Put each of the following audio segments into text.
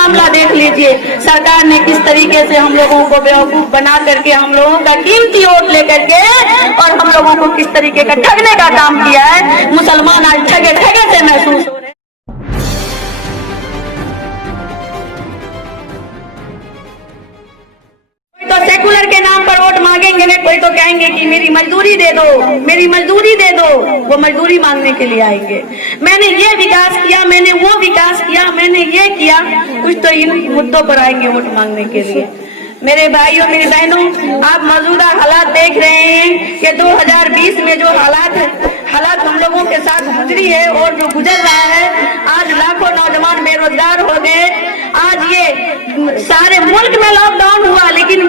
मामला देख लीजिए, सरकार ने किस तरीके से हम लोगों को बेवकूफ बना करके हम लोगों का कीमती वोट लेकर के और हम लोगों को किस तरीके का ठगने का काम किया है। मुसलमान आज ठगे ठगे से महसूस हो रहे हैं। तो सेकुलर के नाम पर वोट मांगेंगे ना, कोई तो कहेंगे कि मेरी मजदूरी दे दो, मेरी मजदूरी दे दो, वो मजदूरी मांगने के लिए आएंगे। मैंने ये विकास किया, मैंने वो विकास किया, मैंने ये किया, कुछ तो इन मुद्दों पर आएंगे वोट मांगने के लिए। मेरे भाइयों मेरी बहनों, आप मौजूदा हालात देख रहे हैं कि 2020 में जो हालात हम लोगों के साथ गुजरी है और जो गुजर रहा है, आज लाखों नौजवान बेरोजगार हो गए। आज ये सारे मुल्क में लॉकडाउन हुआ, लेकिन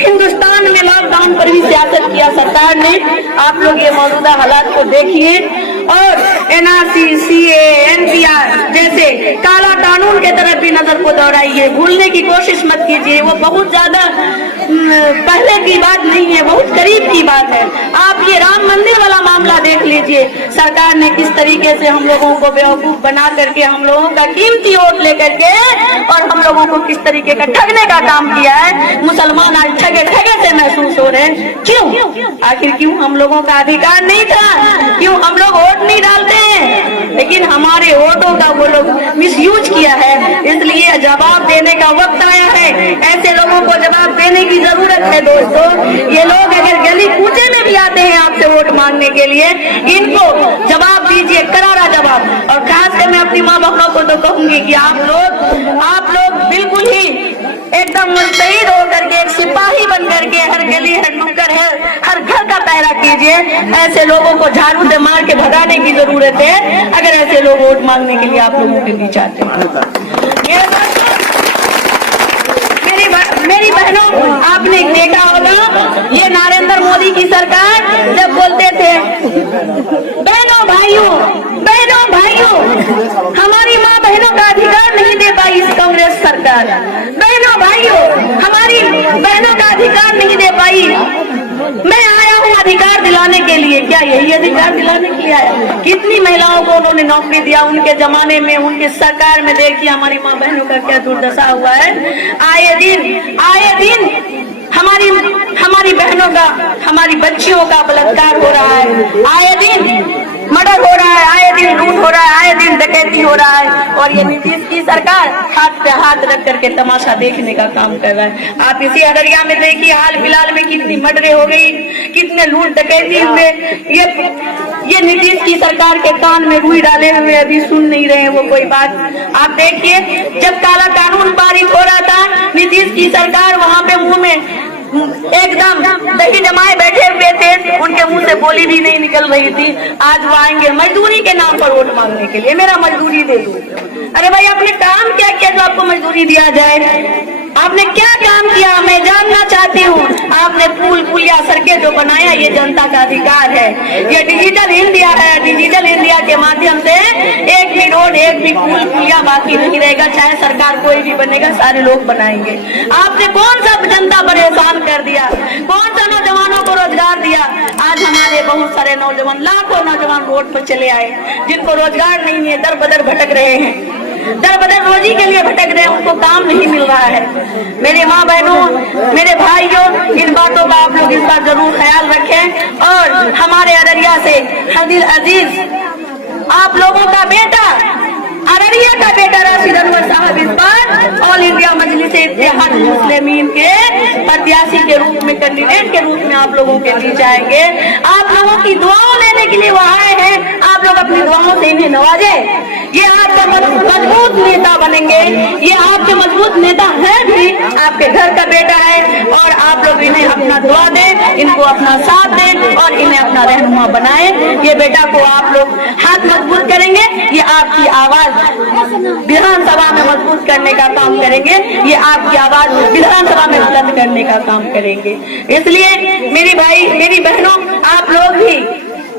हिंदुस्तान में लॉकडाउन पर भी सियासत किया सरकार ने। आप लोग ये मौजूदा हालात को देखिए और NRC, CA, NPR जैसे काला कानून के तरफ भी नजर को दौड़ाइए। भूलने की कोशिश मत कीजिए, वो बहुत ज्यादा पहले की बात नहीं है, बहुत करीब की बात है। आप ये राम मंदिर वाला मामला देख लीजिए, सरकार ने किस तरीके से हम लोगों को बेवकूफ बना करके हम लोगों का कीमती वोट लेकर के और हम लोगों को किस तरीके का ठगने का काम किया है। मुसलमान आज ठगे ठगे से महसूस हो रहे हैं। क्यों? आखिर क्यों? हम लोगों का अधिकार नहीं था? क्यों हम लोग वोट नहीं डालते हैं? लेकिन हमारे वोटों का वो लोग मिसयूज किया है, इसलिए जवाब देने का वक्त आया है। ऐसे लोगों को जवाब देने की जरूरत है दोस्तों। ये लोग अगर गली कूचे में भी आते हैं आपसे वोट मांगने के लिए, इनको जवाब दीजिए, करारा जवाब। और खासकर मैं अपनी माँ बहनों को तो कहूंगी कि आप लोग बिल्कुल ही एकदम मुस्तैद होकर के एक सिपाही बन करके हर गली, हर नुक्कड़, हर घर का पहरा कीजिए। ऐसे लोगों को झाड़ू से मार के भगाने की जरूरत है, अगर ऐसे लोग वोट मांगने के लिए आप लोगों के बीच आते हैं। मेरी बहनों, आपने देखा होगा ये नरेंद्र मोदी की सरकार जब बोलते थे बहनों भाइयों हमारी माँ बहनों का अधिकार नहीं दे पाई इस कांग्रेस सरकार। बहनों भाइयों हमारी बहनों का अधिकार नहीं दे पाई। मैं आया हूँ अधिकार दिलाने के लिए। क्या यही अधिकार दिलाने के लिए आया? कितनी महिलाओं को उन्होंने नौकरी दिया उनके जमाने में, उनकी सरकार में। देखिए हमारी माँ बहनों का क्या दुर्दशा हुआ है। आए दिन हमारी बहनों का, हमारी बच्चियों का बलात्कार हो रहा है। आए दिन मर्डर हो रहा है, आए दिन लूट हो रहा है, आए दिन डकैती हो रहा है। और ये नीतीश की सरकार हाथ पे हाथ रख करके तमाशा देखने का काम कर रहा है। आप इसी अररिया में देखिए, हाल फिलहाल में कितनी मर्डरें हो गई, कितने लूट डकैती हुए। ये नीतीश की सरकार के कान में रुई डाले हुए अभी सुन नहीं रहे हैं वो कोई बात। आप देखिए, जब काला कानून पारित हो रहा था, नीतीश की सरकार वहाँ पे मुंह में एकदम दही जमाए बैठे हुए थे, उनके मुंह से बोली भी नहीं निकल रही थी। आज वो आएंगे मजदूरी के नाम पर वोट मांगने के लिए, मेरा मजदूरी दे दो। अरे भाई, आपने काम क्या किया जो आपको मजदूरी दिया जाए? आपने क्या काम किया मैं जानना चाहती हूँ। आपने पुल पुलिया सड़कें जो बनाया, ये जनता का अधिकार है। ये डिजिटल इंडिया है, डिजिटल इंडिया के माध्यम से एक भी रोड, एक भी पुल पुलिया बाकी नहीं रहेगा। चाहे सरकार कोई भी बनेगा, सारे लोग बनाएंगे। आपने कौन सा जनता पर एहसान कर दिया? कौन सा नौजवानों को रोजगार दिया? आज हमारे बहुत सारे नौजवान, लाखों नौजवान रोड पर चले आए, जिनको रोजगार नहीं है, दर बदर भटक रहे हैं, दर बदर रोजी के लिए भटक रहे हैं, उनको काम नहीं मिल रहा है। मेरे माँ बहनों, मेरे भाइयों, इन बातों का आप लोग इस बार जरूर ख्याल रखें। और हमारे अररिया से हदील अजीज, आप लोगों का बेटा, अररिया का बेटा राशिद अनवर साहब इस बार ऑल इंडिया मजलिस इत्तेहाद मुस्लिमीन के प्रत्याशी के रूप में, कैंडिडेट के रूप में आप लोगों के बीच आएंगे। आप लोगों की दुआओं लेने के लिए वो आए हैं। आप लोग अपनी दुआओं से इन्हें नवाजे। ये आपका मजबूत नेता बनेंगे, ये आपके मजबूत नेता है भी, आपके घर का बेटा है। और आप लोग इन्हें अपना दुआ दें, इनको अपना साथ दें और इन्हें अपना रहनुमा बनाएं। ये बेटा को आप लोग हाथ मजबूत करेंगे, ये आपकी आवाज विधानसभा में मजबूत करने का काम करेंगे, ये आपकी आवाज विधानसभा में बुलंद करने का काम करेंगे। इसलिए मेरी भाई, मेरी बहनों, आप लोग भी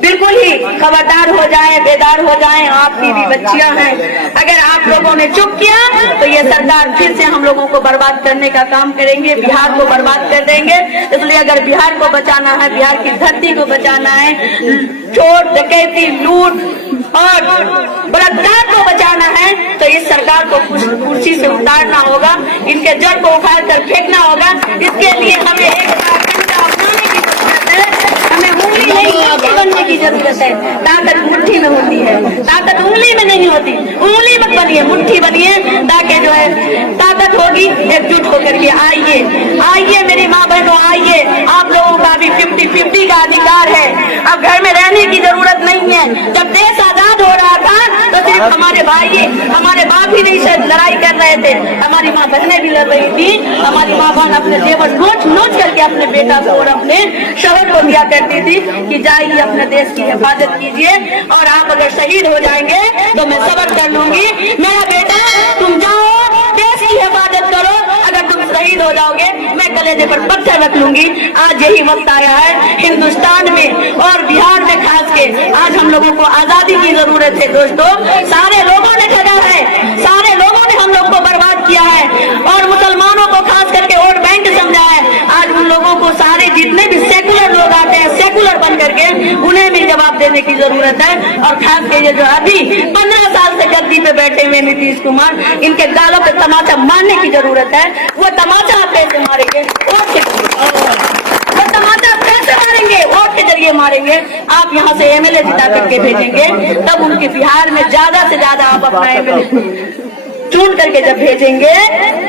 बिल्कुल ही खबरदार हो जाएं, बेदार हो जाएं। आपकी भी बच्चियां हैं, अगर आप लोगों ने चुप किया तो ये सरकार फिर से हम लोगों को बर्बाद करने का काम करेंगे, बिहार को बर्बाद कर देंगे। इसलिए अगर बिहार को बचाना है, बिहार की धरती को बचाना है, चोर डकैती लूट और बलात्कार को बचाना है तो इस सरकार को कुर्सी से उतारना होगा, इनके जड़ को उखाड़ कर फेंकना होगा। इसके लिए हमें एक अपनाने की जरूरत है, हमें उंगली नहीं बनने की जरूरत है। ताकत मुट्ठी में होती है, ताकत उंगली में नहीं होती। उंगली मत बनिए, मुट्ठी बनिए, ताकि जो है ताकत होगी। एकजुट होकर के आइए, आइए मेरी माँ बहनों, आइए। आप लोगों का भी 50-50 का अधिकार है। अब घर में रहने की जरूरत नहीं है। जब देश आजाद हो रहा था तो सिर्फ हमारे भाई, हमारे बाप ही नहीं शायद लड़ाई कर रहे थे, हमारी माँ बहनें भी लड़ रही थी। हमारी माँ बहन अपने जेवर नोच करके अपने बेटा को और अपने शोहर को दिया करती थी कि जाइए अपने देश की हिफाजत कीजिए, और आप अगर शहीद हो जाएंगे तो मैं सब्र कर लूंगी। मेरा बेटा तुम जाओ देश की हिफाजत करो, अगर तुम शहीद हो जाओगे मैं कलेजे पर पत्थर रख लूंगी। आज यही वक्त आया है हिंदुस्तान में और बिहार में खास के, आज हम लोगों को आजादी की जरूरत है दोस्तों। सारे लोगों ने ठगा है, सारे लोगों ने हम लोग को बर्बाद किया है और मुसलमानों को खास करके वोट बैंक समझा है। आज उन लोगों को सारे जितने भी सेकुलर लोग आते हैं, सेकुलर बन करके उन्हें भी जवाब देने की जरूरत है। और खास के ये जो अभी 15 साल से गद्दी पे बैठे हुए नीतीश कुमार, इनके गालों पे तमाचा मारने की जरूरत है। वो तमाचा आप कैसे मारेंगे? वोट से। वो तमाचा आप कैसे मारेंगे? वोट के जरिए मारेंगे। आप यहाँ से एमएलए जिता करके भेजेंगे, तब उनके बिहार में ज्यादा से ज्यादा आप अपना एमएलए चुन करके जब भेजेंगे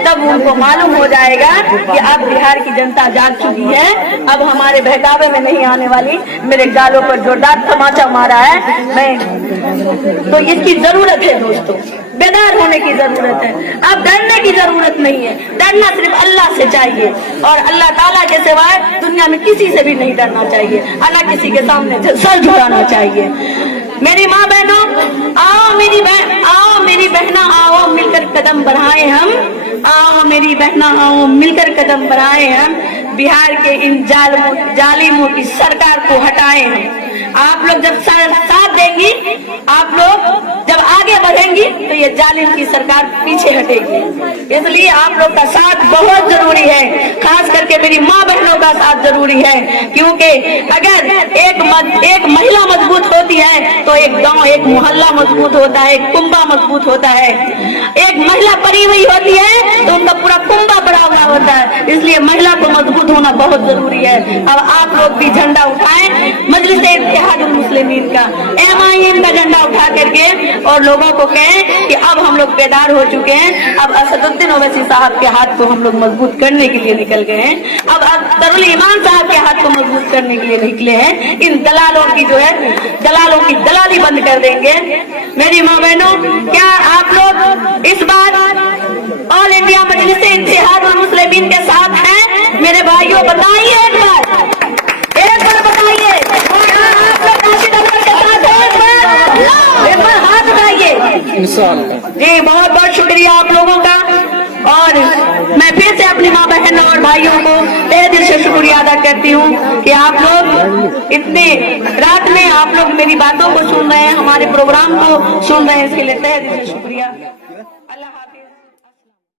तब उनको मालूम हो जाएगा कि अब बिहार की जनता जाग चुकी है, अब हमारे बहकावे में नहीं आने वाली। मेरे गालों पर जोरदार तमाचा मारा है, मैं तो इसकी जरूरत है दोस्तों, बेदार होने की जरूरत है। अब डरने की जरूरत नहीं है, डरना सिर्फ अल्लाह से चाहिए और अल्लाह ताला के सिवाय दुनिया में किसी से भी नहीं डरना चाहिए, अल्लाह किसी के सामने सर झुकाना चाहिए। मेरी माँ बहनों, आओ मेरी बहना, आओ मिलकर कदम बढ़ाएं हम, आओ मेरी बहना, आओ मिलकर कदम बढ़ाएं हम, बिहार के इन जालिमों की सरकार को हटाएं हम। आप लोग जब साथ देंगी, आप लोग जब आगे बढ़ेंगी तो ये जालिम की सरकार पीछे हटेगी। इसलिए आप लोग का साथ बहुत जरूरी है, खास करके मेरी माँ बहनों का साथ जरूरी है, क्योंकि अगर एक महिला मजबूत होती है तो एक गांव, एक मोहल्ला मजबूत होता है, एक कुंबा मजबूत होता है। एक महिला पड़ी हुई होती है तो उनका पूरा कुंबा बड़ा हुआ होता है, इसलिए महिला को मजबूत होना बहुत जरूरी है। अब आप लोग भी झंडा उठाएं, मजलिस-ए-इत्तेहादुल मुस्लिमीन का, MIM का झंडा उठा करके और लोगों को कहें कि अब हम लोग बेदार हो चुके हैं। अब असदुद्दीन ओवैसी साहब के हाथ को हम लोग मजबूत करने के लिए निकल गए हैं। अब अख्तरुल ईमान साहब के हाथ को मजबूत करने के लिए निकले हैं। इन दलालों की जो है, दलालों की दलाली बंद कर देंगे। मेरी माँ बहनों, क्या आप लोग इस बार ऑल इंडिया मजलिस-ए-इत्तेहादुल मुस्लिमीन के साथ हैं? मेरे भाइयों बताइए, एक बार बताइए। एक बार हाथ उठाइए। जी बहुत बहुत शुक्रिया आप लोगों का, और मैं फिर से अपनी माँ बहन और भाइयों को तहे दिल से शुक्रिया अदा करती हूँ कि आप लोग इतने रात में आप लोग मेरी बातों को सुन रहे हैं, हमारे प्रोग्राम को सुन रहे हैं, इसके लिए तहे दिल से शुक्रिया।